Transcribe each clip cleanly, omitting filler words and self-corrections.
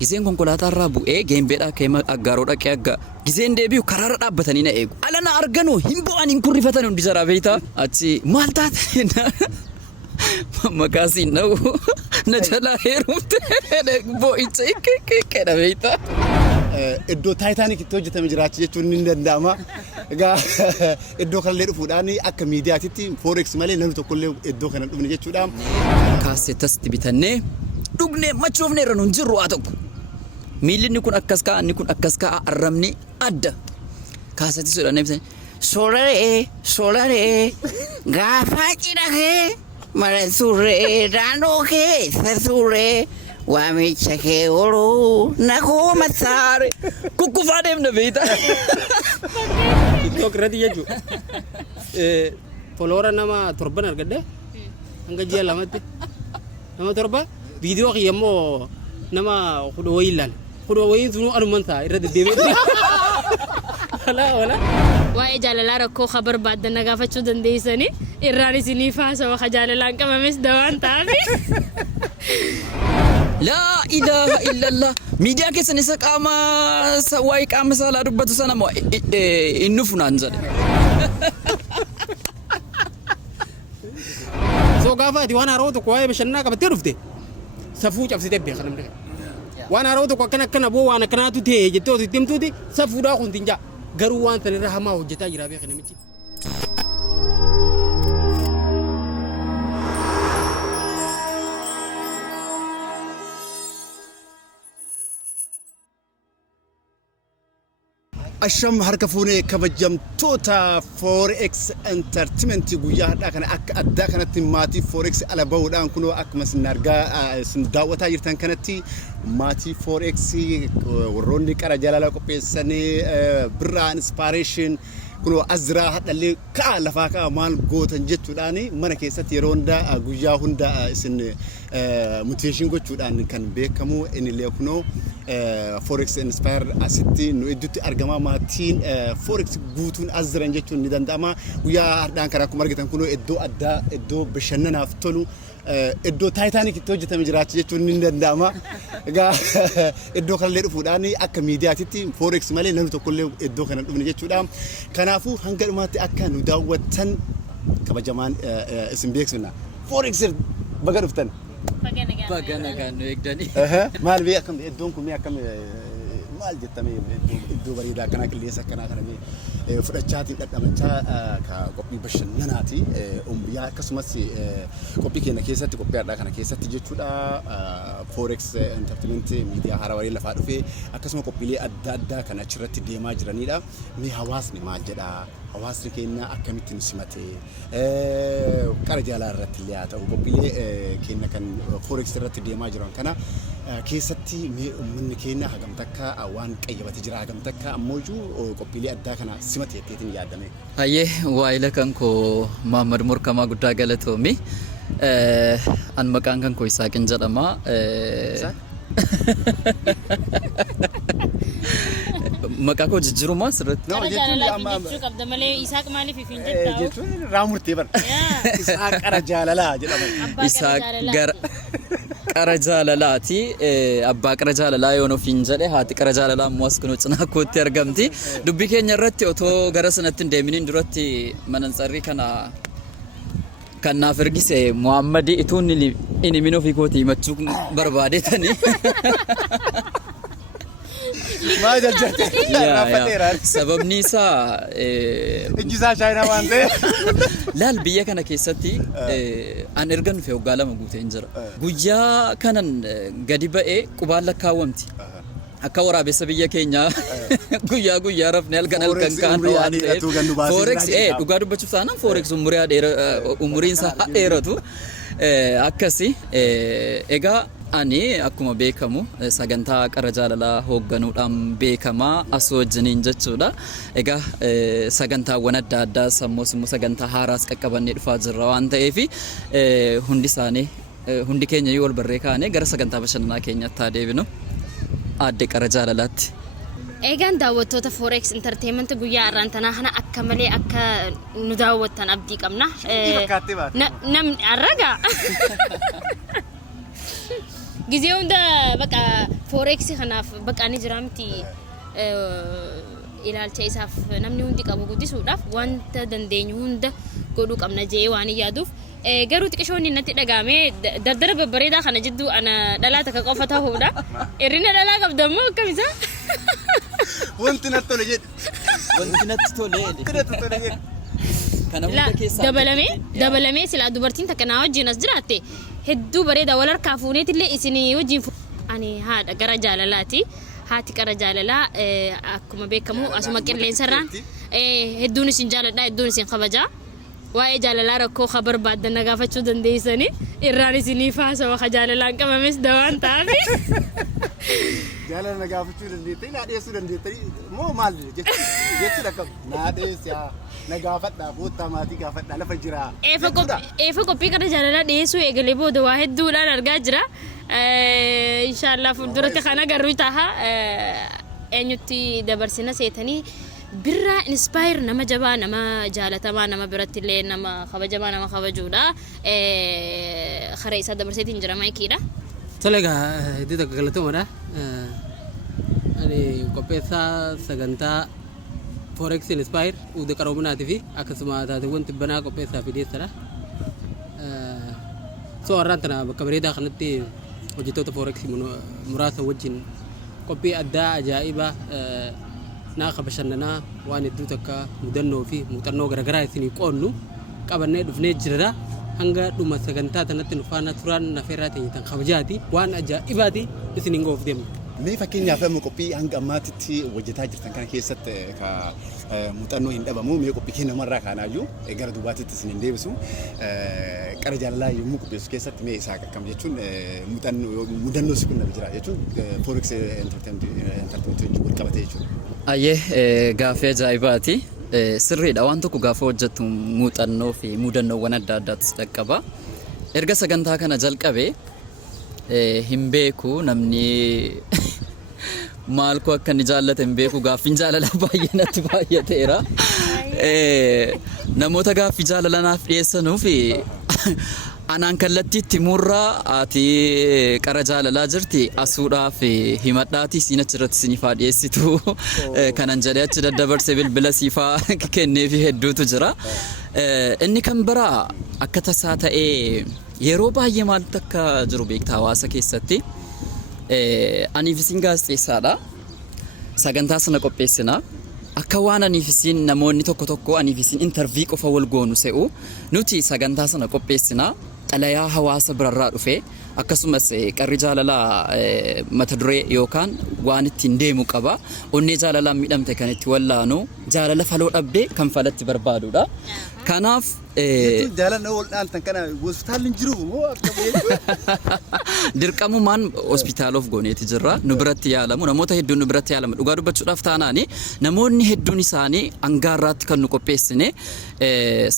Gizeen konkolaataa irraa bu'ee geembeedhaa keema aggaaroodha kee agga gizeen deebi'u karaarra dhaabbatanii na eegu alana arganu hin bo'an hin kurrifatan hundi jaraa beeyta achi maal taate maqaasiin na'u na jalaa heerumte boo'icha kedha beeyta iddoo taayitaanik itti hojjetame jiraachi jechuun ni danda'ama egaa iddoo kanallee dhufuudhaan akka miidiyaatitti forex malee namni tokkollee iddoo kana dhufne jechuudha kaaseetatti bitannee dhugne machoofne irra nun jirru haa tokko miilli kun akkas ka'a inni kun akkas ka'a arrabni adda kaasetti sodhanee bitan solaree gaafaa cidhakee mara surree daandoo keessa surree waamicha kee ooluu nakoo masaare kukkufaa deemna beeyta TikTok irratti jechuudha follower nama 7 argadde hanga ji'a lamatti nama 7 video kiyammoo nama kudhoowayin sunu anumantaa irra deddeebi'e wala waa'ee jaalalaa rakkoo khabar baaddan nagaafachuu dandeessanii irraan isinii faasa waxa jaalalaan qabames dawaan ta'afi la ilaha illallah miidiyaa keessan isa qaama waa'ee qaama saalaa dubbatu sana moo inni funaan jedhe soo gaafaati waan haroo tokko waa'ee bashannanaa qabattee dhufte safuu cabsitee beeka namni waan haroo tokko akkana boo waan akkanaatu ta'e jettee osoo itti himtuuti safuudhaa kun tinjaa garuu waan sanirra hamaa hojjetaa jira beeka namichi. asham harka fuunee kabajamtoota forex entertainment guyyaa hadhaa kana akka addaa kanatti maatii forex ala bahuudhaan kunoo akkuma isin argaa isin daawwataa jirtan kanatti maatii forex warroonni qara jaalala qopheessanii birraa inspiration kunoo azraa hadhallee kaa lafaa kaa maal gootan jechuudhaan mana keessatti yeroo hunda guyyaa hunda isin motivation gochuudhaan kan beekamu inillee kunoo forex inspire asitti nu iddutti argama maatiin forex guutuun azran jechuun ni danda'ama guyyaa hardaan karaa akkuma argitan kunoo iddoo addaa iddoo bashannanaaf tolu iddoo taayitaanik itti hojjetame jiraachi jechuun ni danda'ama egaa iddoo kanallee dhufuudhaan akka miidiyaatitti forex malee namni tokkollee iddoo kana dhufne jechuudha kanaafuu hanga dhumaatti akka nu daawwattan kabajamaan isin beeksifna forex baga dhuftan bagana kan eegdani maal bee akkam iddoon kun akkam maal jettame iddoo bareedaa kana qilleensa kana fudhachaatiin dhadhamachaa ka qophii bashannanaati umbiyaa akkasumas qophii keenya keessatti qophii addaa kana keessatti jechuudha forex entertainment miidiyaa haarawaa lafaa dhufee akkasuma qophiilee adda addaa kan achirratti deemaa jiranidha mi hawaasni maal jedha hawaasni keenya akkamitti nu simate qara jaalala irratti illee haa ta'u qophiilee keenya kan forex irratti deemaa jiran kana keessatti uummanni keenya hagam takka waan qayyabate jira hagam takka ammoo qophiilee addaa kana simate jetteetiin yaadame hayyee waa'ila kan koo Mahammad Murkamaa guddaa galatoomi an maqaan kan koo Isaaqin jedhama maqaa koo jijjiirumaa sirriitti qara jaalalaa jechuu qabda malee Isaaq maaliif ifin jettaa jechuun raamurtee bar Isaaq qara jaalalaa jedhama Isaaq qara jaalalaati abbaa qara jaalalaa yoon ofiin jedhe haati qara jaalalaa ammoo as kunoo cinaa kootti argamti dubbii keenya irratti otoo gara sanatti hin deeminiin duratti manansarrii kana kan naaf ergise Muhammad ituun inni min ofii kootii himachuu barbaadetanii maal jajjate sababni isaa ijjisaa chaayinaa waan ta'e laal biyya kana keessatti an erga nufe waggaa 2 guutee hin jira guyyaa kanan gadi ba'ee qubaan lakkaawwamti akka waraabessa biyya keenya guyyaa rafne halkan kaan waan ta'eef forex dhugaa dubbachuuf taanaan forex umuriin isaa dheeratu akkasi egaa ani akkuma beekamu sagantaa qara jaalalaa hoogganuudhaan beekamaa as wajjiniin jechuudha egaa sagantaawwan adda addaa sammuus immoo sagantaa haaraas qaqqabannee dhufaa jirra waan ta'eef hundi keenya yoo wal barree kaane gara sagantaa bashannanaa keenyatti haa deebinu adde qara jaalalaatti eegan daawwattoota forex entertainment guyyaa irraan tanaa kana akka malee akka nu daawwattan abdii qabna namni arraga ጊዜው እንደ በቃ forex kanaaf baqaanii jiraamti ilaalcha isaaf namni hundi qabu guddisuudhaaf wanta dandeenyu hunda godhuu qabna jee waan yaaduuf garuu xiqqishoonni natti dhagaame dardara babbareedaa kana jidduu ana dhalaa takka qofa ta'uudha irrina dhalaa qabdammoo akkamisa wanti natti tole jedhe wanti natti tole jedhe kana hunda keessaa dabalamee silaa dubartiin takka naa wajjin as jiraatte hedduu bareeda wal harkaa fuuneetillee isin wajjin ani haadha gara jaalalaati haati qara jaalalaa akkuma beekamu asuma qilleensarraan hedduun isin jaaladha hedduun isin kabajaa waa'ee jaalalaa rakkoo khabar baaddan nagaafachuu dandeessanii irraan isinii faasa waxa jaalalaan qabames dawaan ta'afi jaalala nagaafachuu dandeettanii naadheessuu dandeettanii moo maal jechuudha kam naadheessaa nagaafadhaa boottaa maatii gaafadhaa lafa jira eefa qophii qara jaalalaa dhiyeessuu eegalee booda waa hedduudhaan argaa jira inshallah fuulduratti kana garuu taha eenyutti dabarsina seetanii birra inspire nama jabaa nama jaalatamaa nama biratti illee nama kabajamaa nama kabajuudha khara isa dabarseetiin jira maayikiidha Tolega hedduu takka galatoomada ani qopheessaa sagantaa forex inspire uda qaroominaati fi akkasuma taateewwan tibbanaa qopheessaa fi dhiyeessadha soo har'aan tana bakka bareedaa kanatti hojjettoota forex muraasa wajjin qophii addaa ajaa'ibaa naaqa bashannanaa waan hedduu takka mudannoo fi muuxannoo garaagaraa isinii qoonnu qabannee dhufnee jirra hanga dhuma sagantaa tanatti nu faana turaan nafeerraa teenyitan kabajaati waan ajaa'ibaati isiniin goof deemna. Mee fakkeenyaaf amma qophii hanga ammaatitti hojjetaa jirtan kana keessatti ka muuxannoo hin dhabamu mee qophii keenya namarraa kaanaayyuu gara duubaatitti isin hin deebisu qara jaalalaa yommuu qopheessu keessatti mee isaa akkam jechuun mudannoo si kunna jira jechuun forex entertainment wal qabate jechuudha. Ayyee gaaffii ajaa'ibaati. Sirriidha waan tokko gaafa hojjettu muuxannoo fi mudannoowwan adda addaatu dhaqqaba. Erga sagantaa kana jalqabee hin beeku namni maal ko akka inni jaallate hin beeku gaaffiin jaalala baay'ee natti baay'ateera. Namoota gaaffii jaalala naaf dhiyeessanuuf anaan kallattiitti murraa ati qara jaalalaa jirti asuudhaaf himadhaati siin achirratti sinifaa dhiyeessitu kanan jedhee achi daddabarse bilbila siifaa kenneefi hedduutu jira. Inni kan biraa akka tasaa ta'ee yeroo baay'ee maaltu akka jiru beektaa hawaasa keessatti aniif isin gaazexeessaadha sagantaa sana qopheessina akka waan aniif isin namoonni tokko aniif isin intervii qofa wal goonu se'u nuti sagantaa sana qopheessina xalayaa hawaasa birarraa dhufe akkasumas qarri jaalalaa mata duree yookaan waan ittiin deemu qaba onnee jaalalaan miidhamte kan itti wallaanu jaalala faloo dhabdee kan falatti barbaadudha. Kanaaf jaalala waldaan tan kana hospitaalin jiru moo akka dirqamumaan hospitaaloof gooneeti jirra nu biratti yaalamu namoota hedduun nu biratti yaalamu dhugaa dubbachuudhaaf taanaani namoonni hedduun isaanii angaarraatti kan nu qopheessine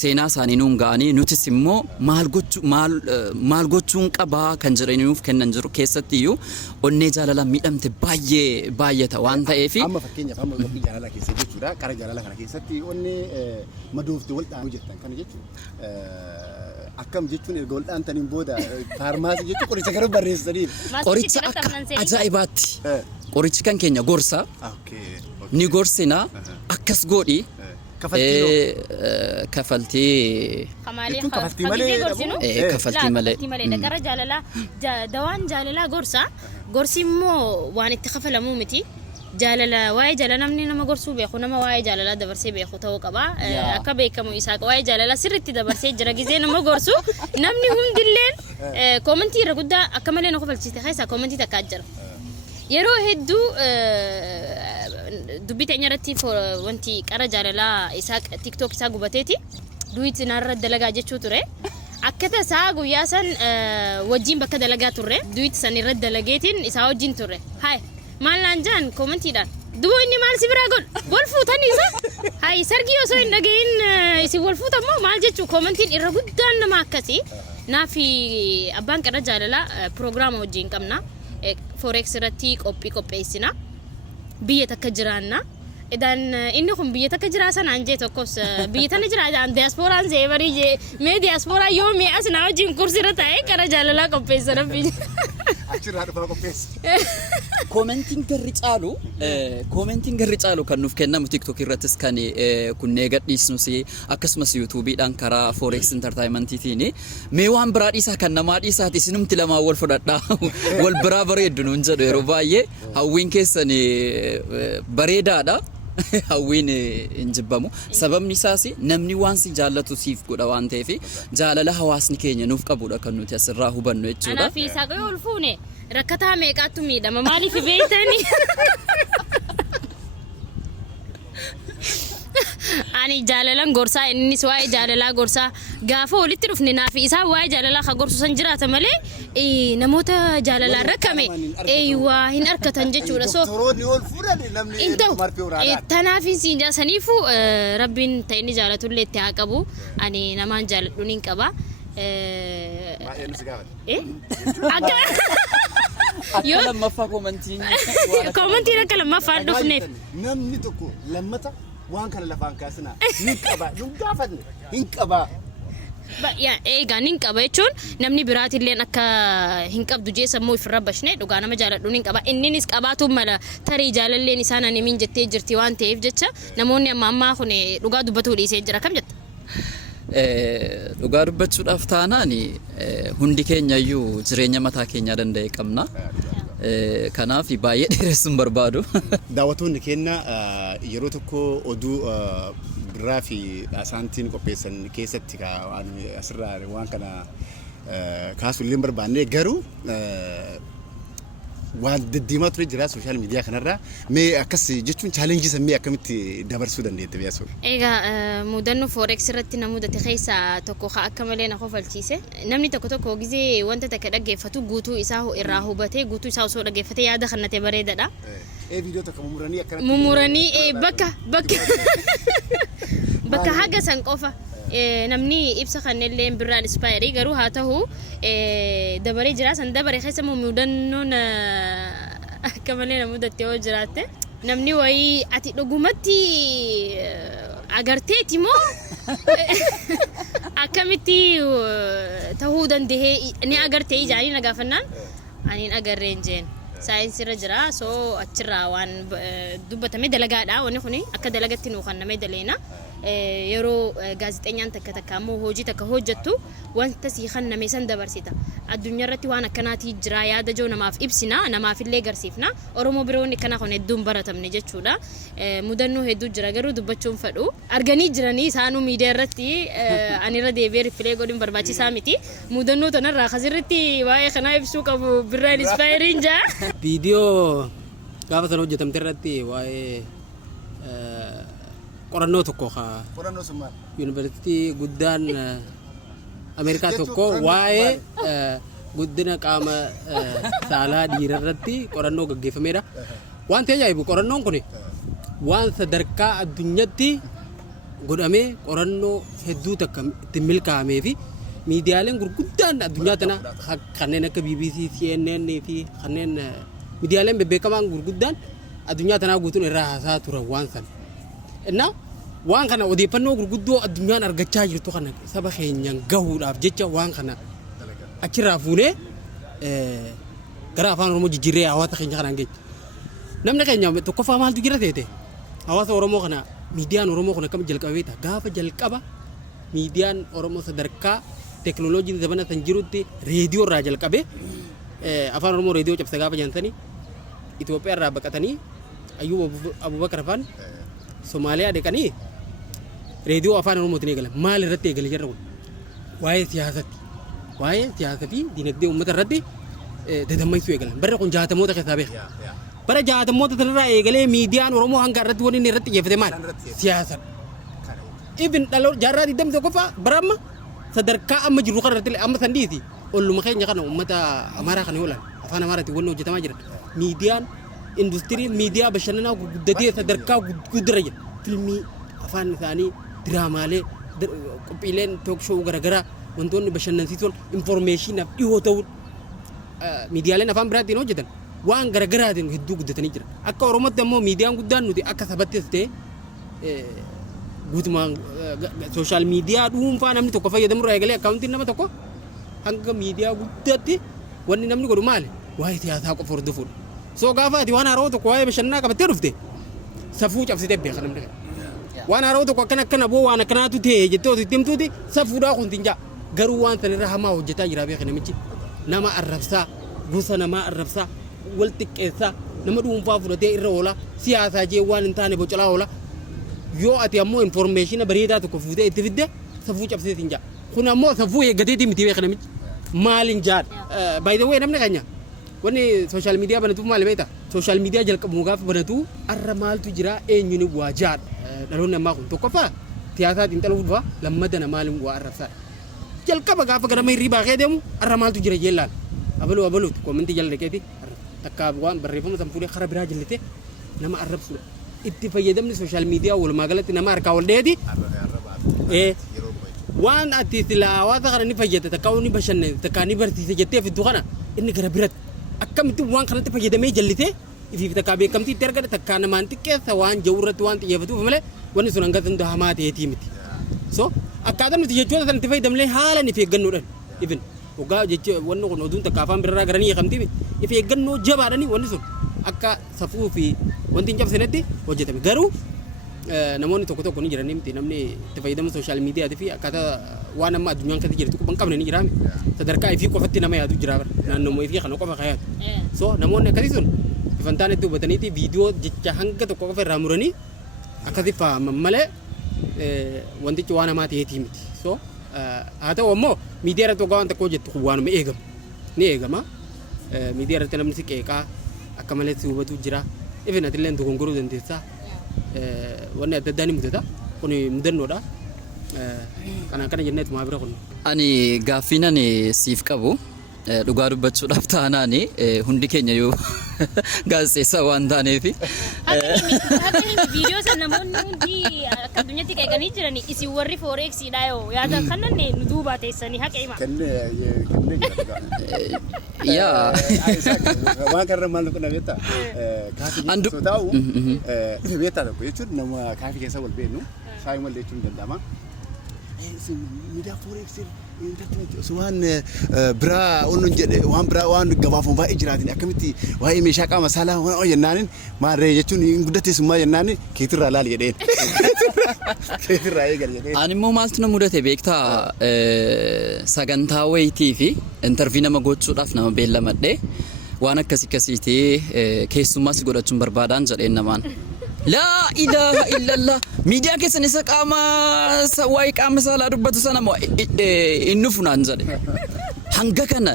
seenaa isaanii nuun ga'anii nutis immoo maal gochuun qabaa kan jireenyuuf kennan jiru keessatti iyyuu onnee jaalala miidhamte baay'ee baay'ata waan ta'eef amma fakkeenyaaf amma qophii jaalala keessa jechuudha qara jaalala kana keessatti onnee madoofte waldaan hojjettan kana jechuudha akkam jechuun erga waldaan taniin booda faarmaasii jechuun qoricha gara barreessanii qoricha akka ajaa'ibaatti qorichi kan keenya gorsa ni gorsina akkas godhi kafaltii malee gara jaalalaa dawaan jaalalaa gorsi immoo waan itti kafalamuu miti jaalala waa'ee jaalala namni nama gorsuu beeku nama waa'ee jaalala dabarsee beeku ta'uu qaba akka beekamu isaa waa'ee jaalala sirriitti dabarsee jira gizee nama gorsu namni hundilleen koomentii irra guddaa akka malee na kofalchiiste keessaa koomentii takkaa jira yeroo hedduu dubbii teenya irratti wanti qara jaalalaa isaa TikTok isaa gubateeti duuti narra dalagaa jechuu ture akka tasaa guyyaa san wajjin bakka dalagaa turre duuti san irra dalageetiin isaa wajjin turre hay maal naan jaan koomentiidhaan dubo inni maal si biraa godhu wal fuutanii isa hay sargii osoo hin dhagayin isin wal fuutammoo maal jechuu koomentiin irra guddaan nama akkasii naafi abbaan qara jaalalaa piroogiraama wajjin qabna forex irratti qopheessina biyya takka jiraanna idan inni kun biyya takka jiraasan anje tokkos biyya tana jiraan diasporaan zeebarii je mee diaspora yoo mee asna wajjin kursi irra ta'e qara jaalalaa qopheessa rabbi achirraa dhufa qopheessa Commenting garri caalu kan nuuf kennamu TikTok irrattis kan kunnee gadhiisnus akkasumas YouTube dhaan karaa Forex Entertainment tiin mee waan biraa dhiisaa kan namaa dhiisaati isinumti lamaan wal fudhadhaa wal biraa bareeddu nuun jedhu yeroo baay'ee hawwiin keessan bareedaadha. Hawwiin hin jibbamu sababni isaas namni waan si jaallatu siif godha waan ta'eef jaalala hawaasni keenya nuuf qabudha kan nuti asirraa hubannu jechuudha. Anaaf isaa qoy ol fuune rakkataa meeqaatu miidhama maaliif beektanii? Ani jaalalan gorsaa innis waa'ee jaalalaa gorsaa gaafa walitti dhufne naaf isaa waa'ee jaalalaa ka gorsu san jiraata malee namoota jaalalaan rakkame waa hin arkatan jechuudha. So tanaaf siin jaasaniifu rabbiin ta'inni jaalatullee itti haa qabu. Ani namaan jaaladhu nin qaba. Akka lammaffaa komantiin akka lammaffaa dhufneef namni tokko lammata waan kana lafaan kaasina hin qaba hin gaafatne hin qaba. Eegaa nin qaba jechuun namni biraatillee akka hin qabdu jee sammuu ifirra bashne dhugaa nama jaaladhu nin qaba. Inninis qabaatu mala tarii jaalalleen isaan ani min jettee jirti waan ta'eef jecha namoonni amma kun dhugaa dubbatuu dhiisee jira kam jetta? Dhugaa dubbachuudhaaf taanaan hundi keenyayyuu jireenya mataa keenyaa danda'e qabna. Kanaaf baay'ee dheeressuun barbaadu. Daawwattoonni keenya yeroo tokko oduu biraa fi asaantiin qopheessan keessatti asirraa waan kana kaasuu illee barbaanne garuu waan deddeemaa ture jira sooshaal miidiyaa kanarraa mee akkas jechuun chaalenjii sammee akkamitti dabarsuu dandeette biyyasuu? Egaa mudannoo Forex irratti na mudate keessaa tokko akka malee na kofalchiise. Namni tokko gizee wanta takka dhaggeeffatu guutuu isaa irraa hubatee guutuu isaa osoo dhaggeeffatee yaada kannate bareedaadha. Viidiyoo tokko mumuranii akkanatti mumuranii bakka haga san qofa namni ibsa kannellee birraan inspire garuu haa ta'u dabaree jira san dabaree keessa mudannoon akka malee na mudatte yoo jiraatte namni wayii ati dhugumatti agarteeti moo akkamitti ta'uu danda'ee ni agartee ijaanii na gaafannaan ani hin agarreen jeen. Saayinsii irra jira soo achirraa waan dubbatame dalagaadha wanni kun akka dalagatti nuu kanname daleena yeroo gaazexenyaan takka ammoo hojii takka hojjettu wanta sii kanname san dabarsita addunyaa irratti waan akkanaati jira yaada joo namaaf ibsina namaaf illee garsiifna oromoo biroonni kana kun hedduun baratamne jechuudha mudannoo hedduu jira garuu dubbachuun fadhu arganii jiranii isaanuu miidiyaa irratti anirra deebi'ee rifilee godhin barbaachisaa miti mudannoo tanarraa kasirratti waa'ee kanaa ibsuu qabu birraan inspaayirin jaa. Viidiyoo gaafa sana hojjetamte irratti waa'ee qorannoo tokko yuunivarsiitii guddaan Ameerikaa tokko waa'ee guddina qaama saalaa dhiiraa irratti qorannoo gaggeeffameedha. Waan ajaa'ibu qorannoon kun waan sadarkaa addunyaatti godhamee qorannoo hedduu takka itti milkaa'amee fi miidiyaaleen gurguddaan addunyaa tana kanneen akka BBC, CNN fi kanneen miidiyaaleen bebbeekamaan gurguddaan addunyaa tanaa guutuun irraa haasaa turan waan sana. Innaa waan kana odeeffannoo gurguddoo addunyaan argachaa jirtu kana saba keenyaan gahuudhaaf jecha waan kana achirraa fuunee gara afaan Oromoo jijjiirree hawaasa keenya kanaan geenya. Namni keenya tokkoffaa maaltu jira ta'e hawaasa Oromoo kana miidiyaan Oromoo kun akkam jalqabee ta'a gaafa jalqaba miidiyaan Oromoo sadarkaa teknooloojiin zamana san jirutti reediyoo irraa jalqabee afaan Oromoo reediyoo cabsa gaafa jaantanii Itoophiyaa irraa baqatanii Ayyuub Abubakar afaan Somaaliyaa dhaqanii reediyoo afaan Oromootiin eegalan maal irratti eegale jirra kun waa'ee siyaasaa fi dinagdee uummata irratti dadammaksuu eegalan bara kun 60moota keessaa beeka bara 60moota sanarraa eegalee miidiyaan Oromoo hanga irratti wanni inni irratti xiyyeeffate maal siyaasa ibn dhaloo jaarraa 21ffaa bara amma sadarkaa amma jiru kana irratti amma sandiiti olluma keenya kana uummata Amaaraa kana yoolan afaan Amaaraatiin wanni hojjetamaa jira miidiyaan industirii miidiyaa bashannanaa guddatee sadarkaa guddira jira filmii afaan isaanii diraamaalee qophiileen took shoo garagaraa wantoonni bashannansiisoon informeeshinaaf dhihoo ta'uu miidiyaaleen afaan biraatiin hojjetan waan garagaraatiin hedduu guddatanii jira akka Oromootti ammoo miidiyaan guddaan nuti akka sabattis ta'e guutumaan sooshaal miidiyaa dhuunfaa namni tokko fayyadamurraa eegalee akkaawuntiin nama tokko hanga miidiyaa guddaatti wanni namni godhu maali waa'ee siyaasaa qofa hordofuudha. soo gaafaati waan haaroo tokko waa'ee bashannanaa qabattee dhufte safuu cabsitee beeka namni waan haaroo tokko akkana boo waan akkanaatu ta'e jettee osoo itti himtuuti safuudhaa kun tinjaa garuu waan sanirra hamaa hojjetaa jira beeka namichi nama arrabsaa gosa namaa arrabsaa wal xiqqeessaa nama dhuunfaa fudhatee irra oola siyaasaa jee waan hin taane bocolaa oola yoo ati ammoo information bareedaa tokko fuutee itti fidde safuu cabsitee tinjaa kun ammoo safuu eeggateetii miti beeka namichi maalin jaad by the way namni keenya wanni social media banatu maal beekta social media jalqabu gaaf banatu arra maaltu jira eenyuni waa jaad dhaloonni ammaa kun tokkoffaa siyaasaa xiinxaluu dhufa lammadana maalin waa arrabsaa jalqaba gaafa gara mayrii baaqee deemu arra maaltu jira jeellaan abaluu komentii jala dhaqeeti takka waan barreeffama san fuudhee karaa biraa jallite nama arrabsuudha itti fayyadamni social media walumaa galatti nama harkaa wal dheeti waan ati sila hawaasa kana ni fayyada takka ni bashannane takka ni barsiise jettee fiddu kana inni gara biratti akkamitti waan kanatti fayyadamee jallite ifiif takka beekamtii itti argate takka namaan xiqqeessa waan jawurratti waan xiyyeeffatuuf malee wanni sun hanga hunda hamaa ta'eetii miti so akkaataa nuti jechoota sanatti fayyadamnee haala ni eeggannoodhaan ifin ogaa jecha wanni kun oduun takka afaan birraa garanii eegamtii if eeggannoo jabaadhani wanni sun akka safuu fi wanti hin cabsinetti hojjetame garuu namoonni tokko ni jiranii miti namni itti fayyadamu social media fi akkaataa waan amma addunyaan keessatti jirtu quban qabne ni jiraami sadarkaa ifii qofatti nama yaadu jira bara naannoo ifii kana qofa kayaatu so namoonni akkasii sun ifantaan itti hubataniiti viidiyoo jecha hanga tokko qofa irraa muranii akkasii faaman malee wantichi waan hamaa ta'eetii miti so haa ta'u ammoo miidiyaa irratti waan tokko hojjettu waanuma eegama ni eegama miidiyaa irratti namni si qeeqaa akka malee si hubatu jira ifin atillee dogongoruu dandeessaa wanni adda addaa ni mudata kun mudannoodha kana jenneetu maa bira kun ani gaaffiin ani siif qabu dhugaa dubbachuudhaaf taanaani hundi keenya yoo gaazexeessaa waan taaneefi Hakan video san namoonni hundi akka addunyaatti qeeqanii jiranii isin warri forexiidha yoo yaada kanan nu duubaa teessanii haqa hima. yaa waan karra maal nuqna beektaa kaafii keessa taa'u ife beektaa tokko jechuun nama kaafii keessa wal beeknu shaayii malee jechuun danda'ama. Miidiyaa foreexii waan biraa onnon jedhe waan biraa waan gabaafamu baay'ee jiraatin akkamitti waa'ee meeshaa qaama saalaa waan jennaanin maarree jechuun hin guddateessummaa jennaanin keetirraa laal jedheen keetirraa eegal jedheen. Ani immoo maaltu na mudate beektaa sagantaa wayitii fi intervii nama gochuudhaaf nama beellamadhee waan akkasiitii keessummaas godhachuun barbaadaan jedheen namaan. laa ilaaha illallah miidiyaa keessan isa waa'ee qaama saalaa dubbatu sana moo inni funaan jedhe hanga kana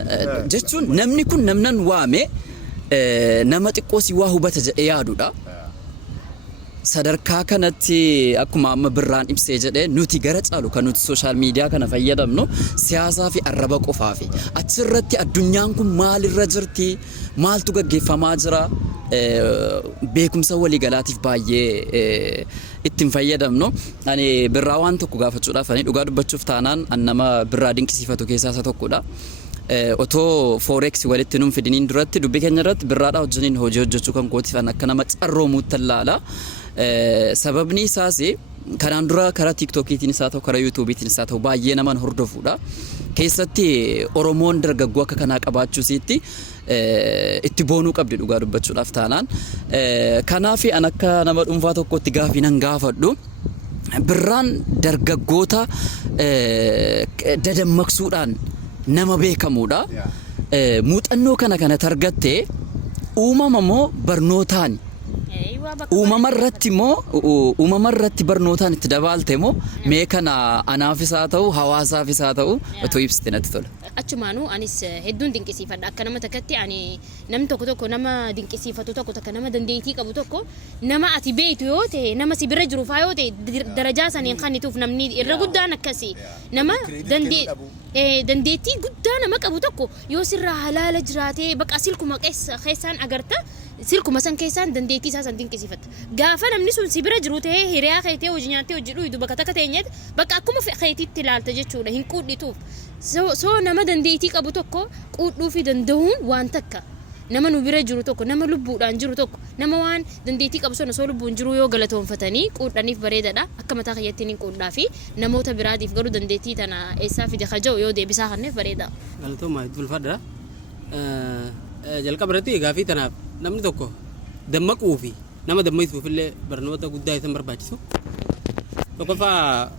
jechuun namni kun namnan waame nama xiqqoo si waa hubata jedhee yaadudha. Sadarkaa kanatti akkuma amma birraan ibsee jedhee nuti gara caalu kan nuti social media kana fayyadamnu siyaasaa fi arraba qofaa fi achirratti addunyaan kun maalirra jirti maaltu gaggeeffamaa jira beekumsa waliigalaatiif baay'ee ittiin fayyadamnu. Ani birraa waan tokko gaafachuudhaaf ani dhugaa dubbachuuf taanaan nama birraa dinqisiifatu keessaa isa tokkodha. Otoo forex walitti nuun fidiniin duratti dubbii keenya irratti birraadhaa hojjeniin hojii hojjechuu kan kootiif akka nama carroomuutti ilaala. Sababni isaas kanaan dura karaa TikTokiitiin isaa ta'u karaa YouTubeetiin isaa ta'u baay'ee naman hordofuudha. Keessatti Oromoon dargaggoo akka kanaa qabaachuusiitti itti boonuu qabdi dhugaa dubbachuudhaaf taanaan. Kanaaf an akka nama dhuunfaa tokkotti gaafii nan gaafadhu. Birraan dargaggoota dadammaqsuudhaan nama beekamuudha. Muuxannoo kana targattee uumama moo barnootaan uumamarratti barnootaan itti dabaalte moo mee kana anaafis haa ta'u hawaasaafis haa ta'u otoo ibsite natti tola. Achumaanuu anis hedduun dinqisiifadha akka nama takkatti ani namni tokko nama dinqisiifatu tokko takka nama dandeettii qabu tokko nama ati beektu yoo ta'e nama si bira jiru faa yoo ta'e darajaa saniin kannituuf namni irra guddaan akkasii nama dandeettii guddaa nama qabu tokko yoo sirraa halaala jiraatee baqa silkuma keessaan agarta silkuma san keessaan dandeettii isaa san dinqisiifatta. Gaafa namni sun si bira jiru ta'ee hiriyaa keetee hojii nyaattee hojii dhuyidu bakka takka teenyeet bakka akkuma keetiitti ilaalta jechuudha hin quudhituuf. So nama dandeettii qabu tokko quudhuu fi danda'uun waan takka nama nu bira jiru tokko nama lubbuudhaan jiru tokko nama waan dandeettii qabu sana soo lubbuun jiru yoo galatoonfatanii quudhaniif bareedadha akka mataa keeyyatiin hin quudhaa fi namoota biraatiif garuu dandeettii tana eessaa fide kaja'u yoo deebisaa kanneef bareeda. Galatooma itti ulfaadha. Jalqaba irratti gaafii tanaaf namni tokko dammaquu fi nama dammaysuuf illee barnoota guddaa isan barbaachisu. Tokkoffaa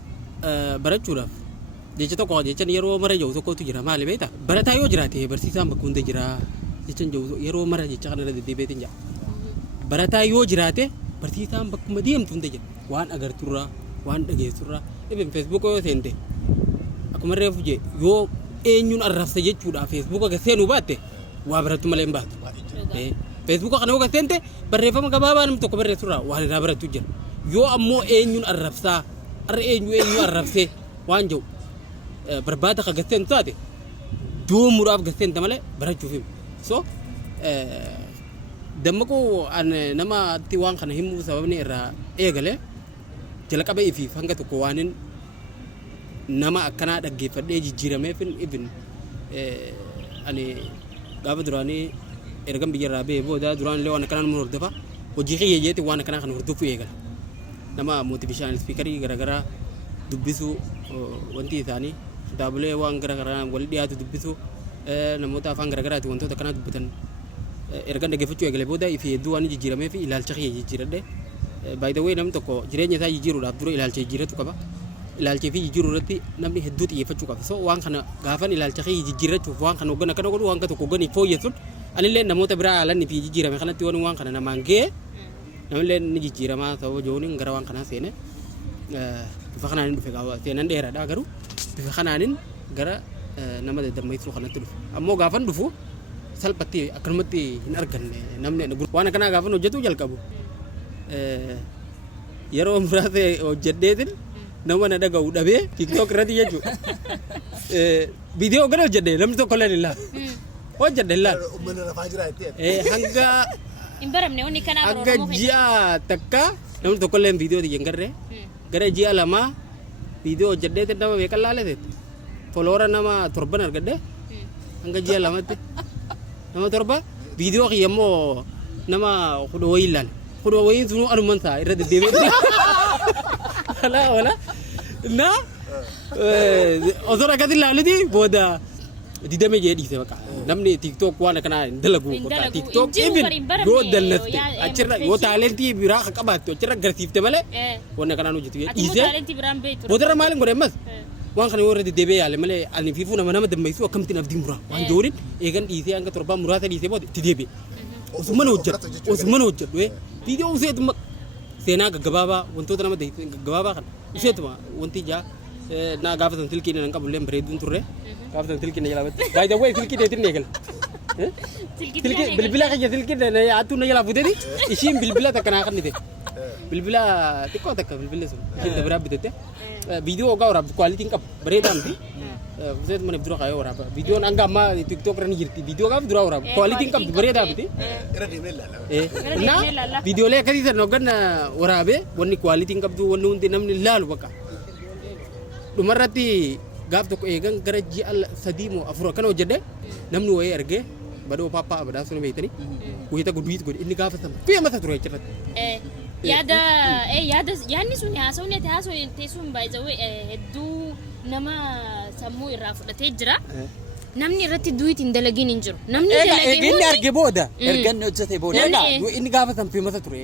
barachuudhaaf jecha tokko jechan yeroo mara jiru tokkotu jira maali beektaa? Barataa yoo jiraate barsiisaan bakka hunda jira jechan jiru yeroo mara jecha kana deddeebiitiin jira. Barataa yoo jiraate barsiisaan bakkuma deemtu hunda jira waan agarturraa waan dhageessurraa even Facebook yoo seente akkuma reefu je yoo eenyuun arrabsa jechuudha Facebook akka seenuu baatte waa barattu malee hin baatu. Facebook kana yoo seente barreeffama gabaabaa namni tokko barreessurraa waan irraa barattu jira. Yoo ammoo eenyuun arrabsaa arra eenyu arrabsee waan jiru barbaada ka gasseen taate doomuudhaaf gasseen malee barachuuf himu. So dammaquu an namatti waan kana himuu sababni irraa eegale jalqabee fi hanga tokko waanin nama akkanaa dhaggeeffadhee jijjiirameef ibin ani gaafa duraanii ergan biyyarraa ba'ee booda duraan illee waan akkanaa nama hordofa hojii kiyya jeeti waan akkanaa kana hordofu eegala. Nama motivational speakerii garagaraa dubbisu wanti isaanii kitaabilee waan garagaraa wal dhiyaatu dubbisu namoota afaan garagaraati wantoota akkanaa dubbatan ergan dhaggeeffachuu eegale booda ifi hedduu waan jijjiiramee fi ilaalcha kiyya jijjiiradhe. By the way namni tokko jireenya isaa jijjiiruudhaaf dura ilaalcha jijjiiratu qaba. Ilaalcha fi jijjiiruu irratti namni hedduu xiyyeeffachuu qaba. So waan kana gaafan ilaalcha kiyya jijjiirrachuuf waan kana hoggan akkana godhu waan tokko hoggan fooyyessuun anillee namoota biraa haalanni fi jijjiirame kanatti waan kana namaan ga'e namillee ni jijjiiramaa sababa jooniin gara waan kanaa seene bifa kanaanin dhufe gaafa seenan dheeraadha garuu bifa kanaanin gara nama dammaqsuu kanatti dhufe. Ammoo gaafan dhufu salphatti akkanumatti hin arganne namni waan akkanaa gaafan hojjetu jalqabu. Yeroo muraasa hojjedheetin nama na dhaga'u dhabee TikTok irratti jechuudha. Viidiyoo gana hojjedhe namni tokko illee illaa hojjedhe illaa hanga Imbaramne onni kana hanga ji'a takka namni tokko illee viidiyoo tiyyan garree gara ji'a lamaa viidiyoo hojjedheetin nama meeqa laaleteetti foloora nama 7 argadhe hanga ji'a lamatti nama 7 viidiyoo kiyyammoo nama kudha wayii ilaale. Kudu wayin sunu anuman sa irra deddeebi'e. Wala na osoo akkati ilaaluti booda didame jedhee dhiise baqa namni TikTok waan kana hin dalagu baqa TikTok even yoo dallatte achirra yoo taalentii biraa qabaattu achirra agarsiifte malee waan kana nu jitu dhiise booda maalin godhe ammas waan kana yoo irra deddeebi'e yaale malee ani fiifuu nama dammaysu akkamittiin abdii muraa waan jooriin eegan dhiisee hanga 7 muraasa dhiisee booda itti deebi'e. Osman hojjedhu viidiyoo useetuma seenaa gaggabaabaa wantoota nama gaggabaabaa kana useetuma wanti ijaa naa gaafatan silkiin nan qabu illee bareeduun turre gaafatan silkiin na jalaa by the way silkii deetiin eegala silkii bilbila kiyya silkiin na yaattuu na jalaa futeeti ishiin bilbila takka naa kannite bilbila xiqqoo takka bilbila sun ishiin dabaraa bitatte viidiyoo ogaa waraabdu kwaalitiin qabu bareedaan fi Buset mana bidura kayo waraaba. Video nang gamma TikTok ran jirti. Video ka bidura waraaba. Quality ka bidura da biti. Na video le kadi tan nogan waraabe wonni quality ka bidura wonni unti namni lalu baka. Dumarati gaaf to egan garaji al sadimo afro kan hojjede namni way erge bado papa abada sunu beetani. Wita guduit gud inni gaaf sam. Fiya mata turo chirrat. Yada yaanni sun haasawne te haasawne te sun by the way heddu nama sammuu irraa fudhatee jira. Namni irratti duwit hin dalagin hin jiru. Namni dalagee inni arge booda ergan hojjete booda inni gaafa san fi masa ture